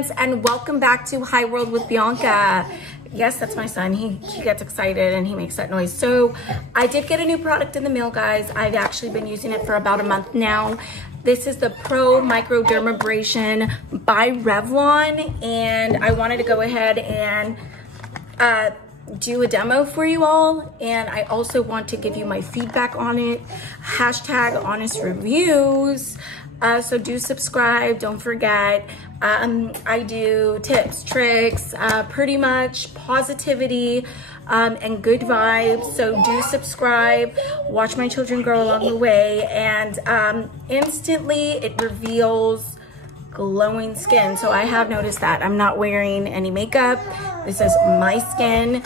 friends, and welcome back to Hi World with Bianca. Yes, that's my son. He gets excited and he makes that noise. So I did get a new product in the mail, guys. I've actually been using it for about a month now. This is the Pro Micro-Dermabrasion by Revlon, and I wanted to go ahead and do a demo for you all, and I also want to give you my feedback on it. Hashtag honest reviews. So do subscribe, don't forget. I do tips, tricks, pretty much positivity and good vibes. So do subscribe, watch my children grow along the way, and instantly it reveals glowing skin. So I have noticed that I'm not wearing any makeup. This is my skin.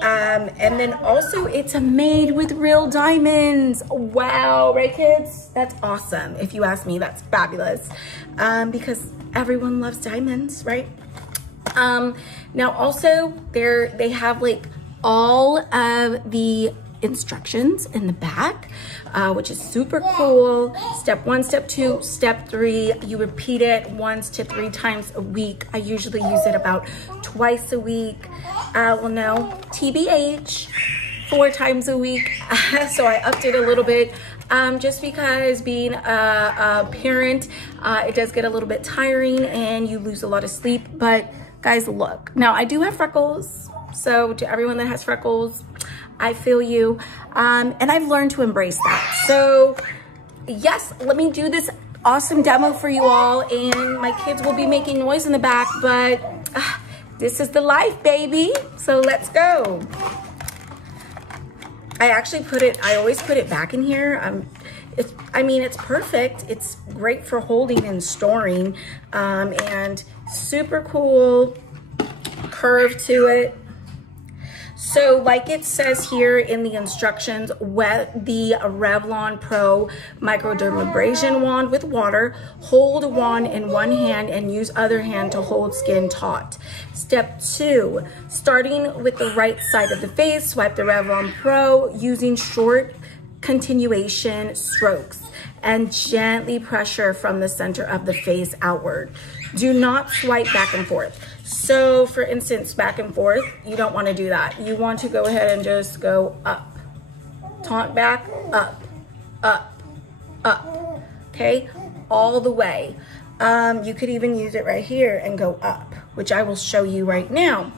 And then also it's made with real diamonds. Wow, right kids? That's awesome. If you ask me, that's fabulous. Because everyone loves diamonds, right? Now also they have like all of the instructions in the back, which is super cool. Step 1, step 2, step 3, you repeat it 1 to 3 times a week. I usually use it about twice a week. Well, no, TBH, 4 times a week. So I upped it a little bit, just because being a parent, it does get a little bit tiring and you lose a lot of sleep. But guys, look, now I do have freckles. So to everyone that has freckles, I feel you. And I've learned to embrace that. So yes, let me do this awesome demo for you all, and my kids will be making noise in the back, but this is the life, baby. So let's go. I always put it back in here. It's perfect. It's great for holding and storing, and super cool curve to it. So like it says here in the instructions, wet the Revlon Pro Micro-Dermabrasion Wand with water. Hold wand in one hand and use other hand to hold skin taut. Step 2, starting with the right side of the face, swipe the Revlon Pro using short continuation strokes and gently pressure from the center of the face outward. Do not swipe back and forth. So for instance, back and forth, you don't want to do that. You want to go ahead and just go up, taunt back, up, up, up, okay? All the way. You could even use it right here and go up, which I will show you right now.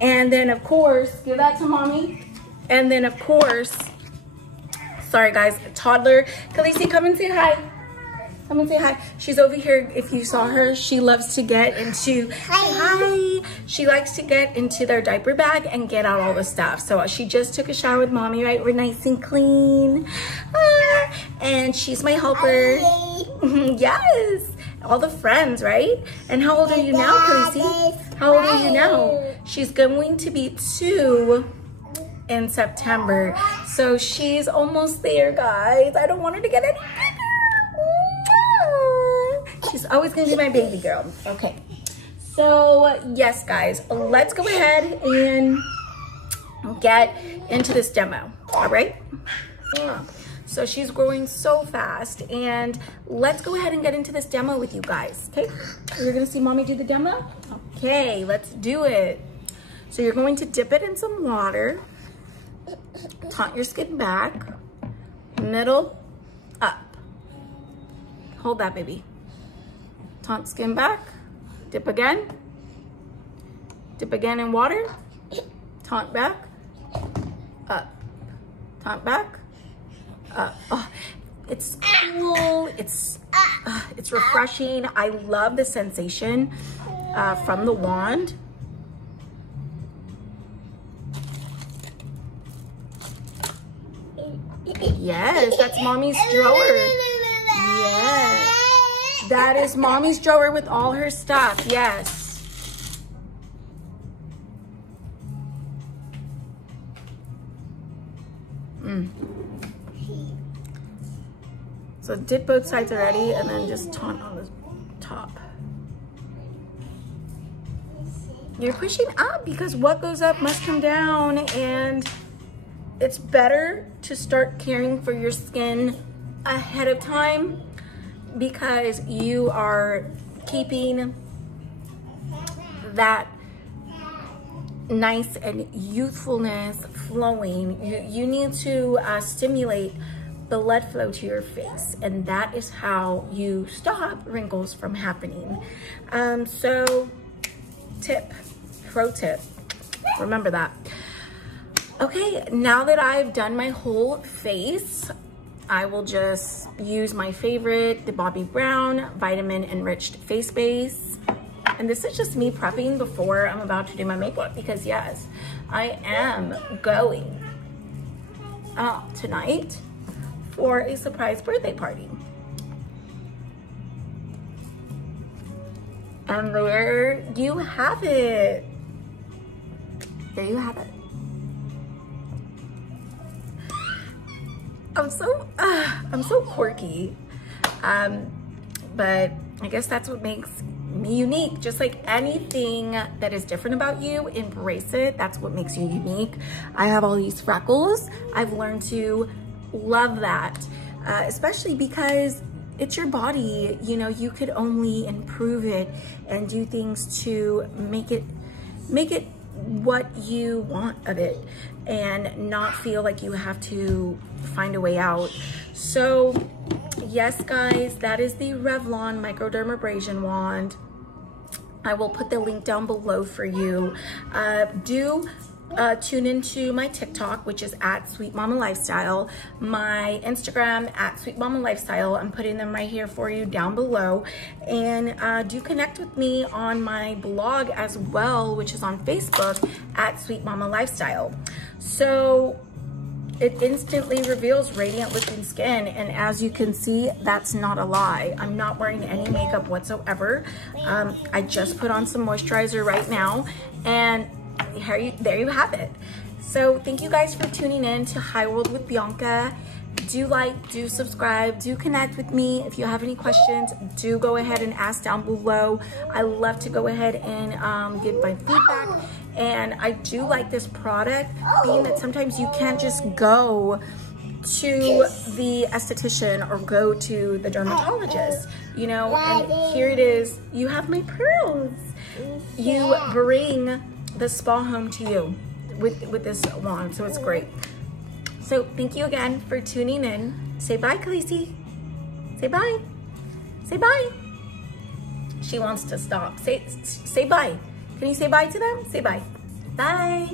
And then of course, give that to mommy. And then of course, sorry guys, toddler, Khaleesi, come and say hi. Come and say hi. She's over here. If you saw her, she loves to get into, hi. She likes to get into their diaper bag and get out all the stuff. So she just took a shower with mommy, right? We're nice and clean. And she's my helper. Yes. All the friends, right? And how old are you now, Khaleesi? How old are you now? She's going to be 2 in September. So she's almost there, guys. I don't want her to get any bigger. She's always gonna be my baby girl. Okay, so yes guys, let's go ahead and get into this demo. All right, so she's growing so fast, and let's go ahead and get into this demo with you guys. Okay, you're gonna see mommy do the demo. Okay, let's do it. So you're going to dip it in some water, taunt your skin back, middle, up. Hold that, baby. Taunt skin back, dip again in water, taunt back, up, taunt back, up. Oh, it's cool, it's refreshing. I love the sensation from the wand. Yes, that's mommy's drawer. Yes. That is mommy's drawer with all her stuff. Yes. So dip both sides already, and then just taunt on the top. You're pushing up because what goes up must come down, and it's better to start caring for your skin ahead of time, because you are keeping that nice and youthfulness flowing. You need to stimulate blood flow to your face, and that is how you stop wrinkles from happening. So pro tip, remember that. Okay, now that I've done my whole face, I will just use my favorite, the Bobbi Brown Vitamin Enriched Face Base. And this is just me prepping before I'm about to do my makeup, because yes, I am going out tonight for a surprise birthday party. And there you have it. There you have it. I'm so quirky, but I guess that's what makes me unique. Just like anything that is different about you, embrace it. That's what makes you unique. I have all these freckles. I've learned to love that, especially because it's your body. You know, you could only improve it and do things to make it what you want of it, and not feel like you have to find a way out. So yes, guys, that is the REVLON Micro-Dermabrasion Wand. I will put the link down below for you. Tune into my TikTok, which is at Sweet Mama Lifestyle, my Instagram at Sweet Mama Lifestyle. I'm putting them right here for you down below. And do connect with me on my blog as well, which is on Facebook at Sweet Mama Lifestyle. So it instantly reveals radiant looking skin, and as you can see, that's not a lie. I'm not wearing any makeup whatsoever. I just put on some moisturizer right now, and there you have it. So thank you guys for tuning in to High World with Bianca. Do like, do subscribe, do connect with me. If you have any questions, do go ahead and ask down below. I love to go ahead and give my feedback. And I do like this product, being that sometimes you can't just go to the esthetician or go to the dermatologist, you know, and here it is. You have my pearls. You bring the spa home to you with this wand, so it's great. So thank you again for tuning in. Say bye, Khaleesi. Say bye. Say bye. She wants to stop. Say bye. Can you say bye to them? Say bye. Bye.